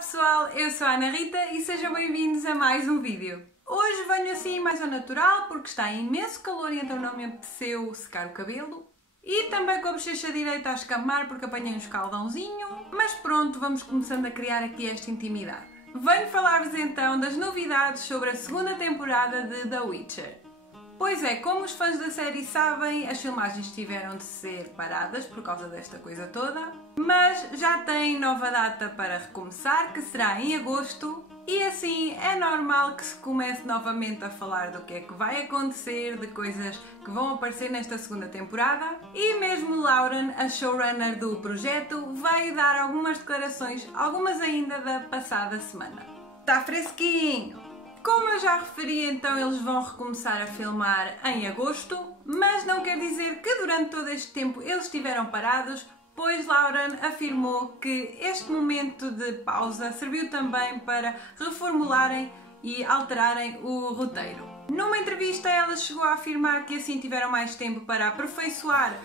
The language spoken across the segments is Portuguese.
pessoal, eu sou a Ana Rita e sejam bem-vindos a mais um vídeo. Hoje venho assim mais ao natural porque está imenso calor e então não me apeteceu secar o cabelo. E também com a bochecha direita a escamar porque apanhei um escaldãozinho. Mas pronto, vamos começando a criar aqui esta intimidade. Venho falar-vos então das novidades sobre a segunda temporada de The Witcher. Pois é, como os fãs da série sabem, as filmagens tiveram de ser paradas por causa desta coisa toda, mas já tem nova data para recomeçar, que será em agosto, e assim é normal que se comece novamente a falar do que é que vai acontecer, de coisas que vão aparecer nesta segunda temporada, e mesmo Lauren, a showrunner do projeto, vai dar algumas declarações, algumas ainda da passada semana. Está fresquinho! Como eu já referi, então eles vão recomeçar a filmar em agosto, mas não quer dizer que durante todo este tempo eles estiveram parados, pois Lauren afirmou que este momento de pausa serviu também para reformularem e alterarem o roteiro. Numa entrevista ela chegou a afirmar que assim tiveram mais tempo para aperfeiçoar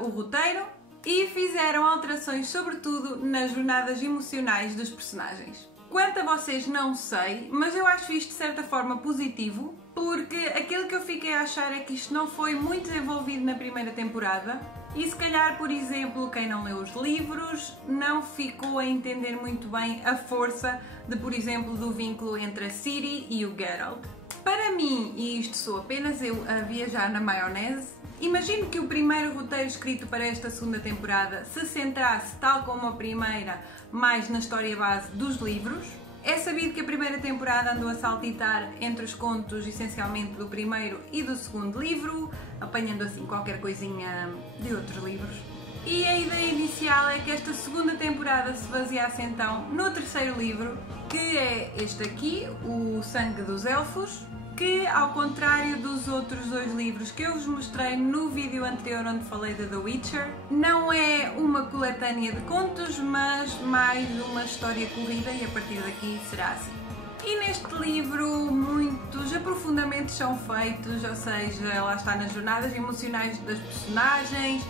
o roteiro e fizeram alterações sobretudo nas jornadas emocionais dos personagens. Quanto a vocês não sei, mas eu acho isto de certa forma positivo, porque aquilo que eu fiquei a achar é que isto não foi muito desenvolvido na primeira temporada e se calhar, por exemplo, quem não leu os livros não ficou a entender muito bem a força de, por exemplo, do vínculo entre a Ciri e o Geralt. Para mim, e isto sou apenas eu a viajar na maionese, imagino que o primeiro roteiro escrito para esta segunda temporada se centrasse, tal como a primeira, mais na história base dos livros. É sabido que a primeira temporada andou a saltitar entre os contos essencialmente do primeiro e do segundo livro, apanhando assim qualquer coisinha de outros livros. E a ideia inicial é que esta segunda temporada se baseasse então no terceiro livro, que é este aqui, O Sangue dos Elfos, que, ao contrário dos outros dois livros que eu vos mostrei no vídeo anterior onde falei de The Witcher, não é uma coletânea de contos, mas mais uma história corrida e a partir daqui será assim. E neste livro muitos aprofundamentos são feitos, ou seja, lá está nas jornadas emocionais das personagens,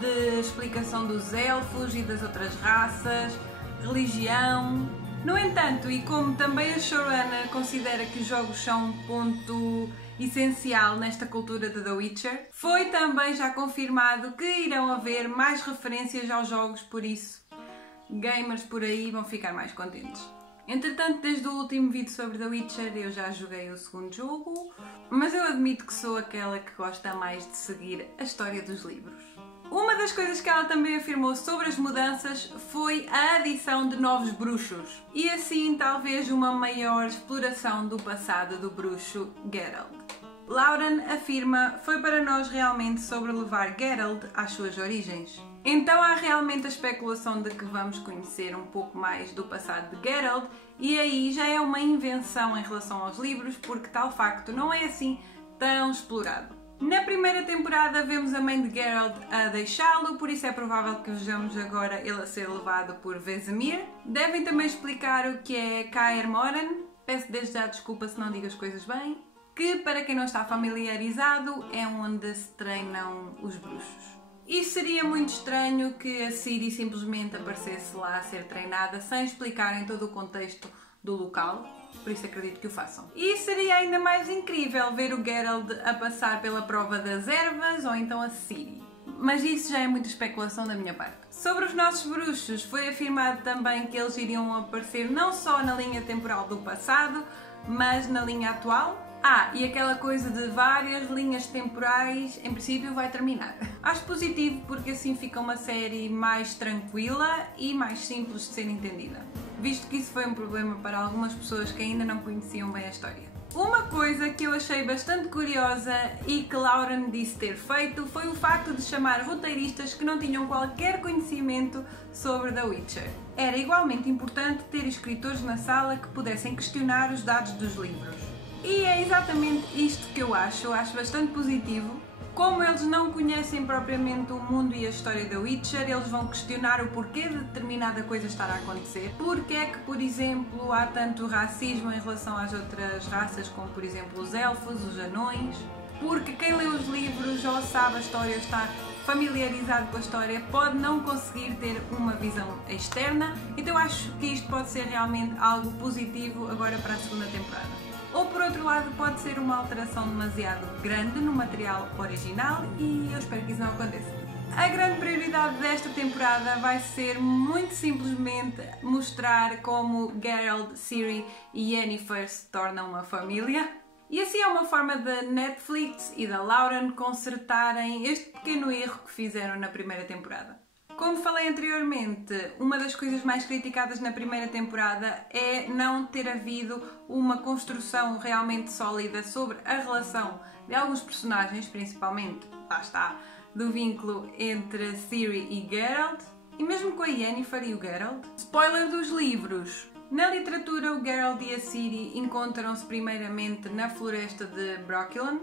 de explicação dos elfos e das outras raças, religião. No entanto, e como também a showrunner considera que os jogos são um ponto essencial nesta cultura de The Witcher, foi também já confirmado que irão haver mais referências aos jogos, por isso gamers por aí vão ficar mais contentes. Entretanto, desde o último vídeo sobre The Witcher eu já joguei o segundo jogo, mas eu admito que sou aquela que gosta mais de seguir a história dos livros. Uma das coisas que ela também afirmou sobre as mudanças foi a adição de novos bruxos e assim talvez uma maior exploração do passado do bruxo Geralt. Lauren afirma: foi para nós realmente sobrelevar Geralt às suas origens. Então há realmente a especulação de que vamos conhecer um pouco mais do passado de Geralt e aí já é uma invenção em relação aos livros porque tal facto não é assim tão explorado. Na primeira temporada vemos a mãe de Geralt a deixá-lo, por isso é provável que vejamos agora ele a ser levado por Vesemir. Devem também explicar o que é Kaer Morhen, peço desde já desculpa se não digo as coisas bem, que para quem não está familiarizado é onde se treinam os bruxos. E seria muito estranho que a Ciri simplesmente aparecesse lá a ser treinada sem explicarem todo o contexto do local, por isso acredito que o façam. E seria ainda mais incrível ver o Geralt a passar pela prova das ervas ou então a Ciri. Mas isso já é muita especulação da minha parte. Sobre os nossos bruxos, foi afirmado também que eles iriam aparecer não só na linha temporal do passado, mas na linha atual. E aquela coisa de várias linhas temporais, em princípio vai terminar. Acho positivo porque assim fica uma série mais tranquila e mais simples de ser entendida, visto que isso foi um problema para algumas pessoas que ainda não conheciam bem a história. Uma coisa que eu achei bastante curiosa e que Lauren disse ter feito foi o facto de chamar roteiristas que não tinham qualquer conhecimento sobre The Witcher. Era igualmente importante ter escritores na sala que pudessem questionar os dados dos livros. E é exatamente isto que eu acho bastante positivo. Como eles não conhecem propriamente o mundo e a história da Witcher, eles vão questionar o porquê de determinada coisa estar a acontecer. Porque é que, por exemplo, há tanto racismo em relação às outras raças, como por exemplo os elfos, os anões. Porque quem lê os livros já sabe, a história está familiarizado com a história pode não conseguir ter uma visão externa, então acho que isto pode ser realmente algo positivo agora para a segunda temporada. Ou por outro lado pode ser uma alteração demasiado grande no material original e eu espero que isso não aconteça. A grande prioridade desta temporada vai ser muito simplesmente mostrar como Geralt, Ciri e Yennefer se tornam uma família. E assim é uma forma da Netflix e da Lauren consertarem este pequeno erro que fizeram na primeira temporada. Como falei anteriormente, uma das coisas mais criticadas na primeira temporada é não ter havido uma construção realmente sólida sobre a relação de alguns personagens, principalmente, lá está, do vínculo entre Ciri e Geralt, e mesmo com a Yennefer e o Geralt. Spoiler dos livros! Na literatura, o Geralt e a Ciri encontram-se primeiramente na floresta de Brokilon,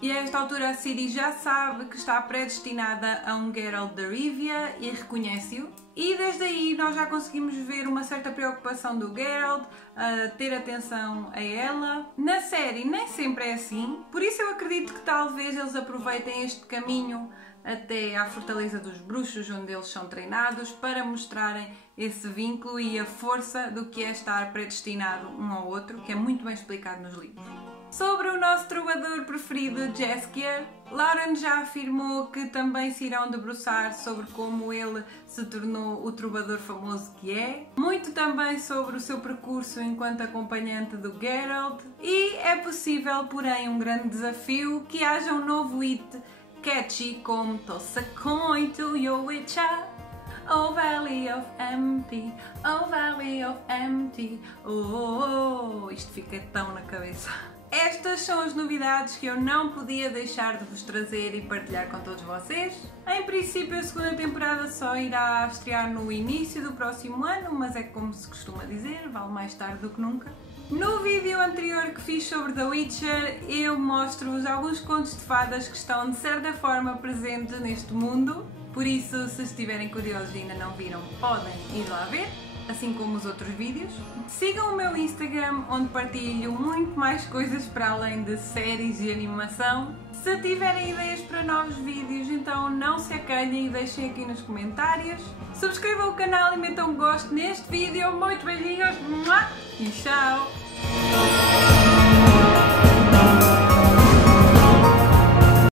e a esta altura a Ciri já sabe que está predestinada a um Geralt de Rivia e reconhece-o. E desde aí nós já conseguimos ver uma certa preocupação do Geralt, a ter atenção a ela. Na série nem sempre é assim, por isso eu acredito que talvez eles aproveitem este caminho até à Fortaleza dos Bruxos, onde eles são treinados, para mostrarem esse vínculo e a força do que é estar predestinado um ao outro, que é muito bem explicado nos livros. Sobre o nosso trovador preferido, Jaskier, Lauren já afirmou que também se irão debruçar sobre como ele se tornou o trovador famoso que é, muito também sobre o seu percurso enquanto acompanhante do Geralt, e é possível, porém, um grande desafio, que haja um novo hit catchy como Toss a coin to your witcher, oh Valley of Empty, oh Valley of Empty, oh, isto fica tão na cabeça. Estas são as novidades que eu não podia deixar de vos trazer e partilhar com todos vocês. Em princípio a segunda temporada só irá estrear no início do próximo ano, mas é como se costuma dizer, vale mais tarde do que nunca. No vídeo anterior que fiz sobre The Witcher, eu mostro-vos alguns contos de fadas que estão de certa forma presentes neste mundo, por isso se estiverem curiosos e ainda não viram, podem ir lá ver, assim como os outros vídeos. Sigam o meu Instagram, onde partilho muito mais coisas para além de séries e animação. Se tiverem ideias para novos vídeos, então não se acanhem e deixem aqui nos comentários. Subscrevam o canal e metam gosto neste vídeo. Muito beijinhos e tchau!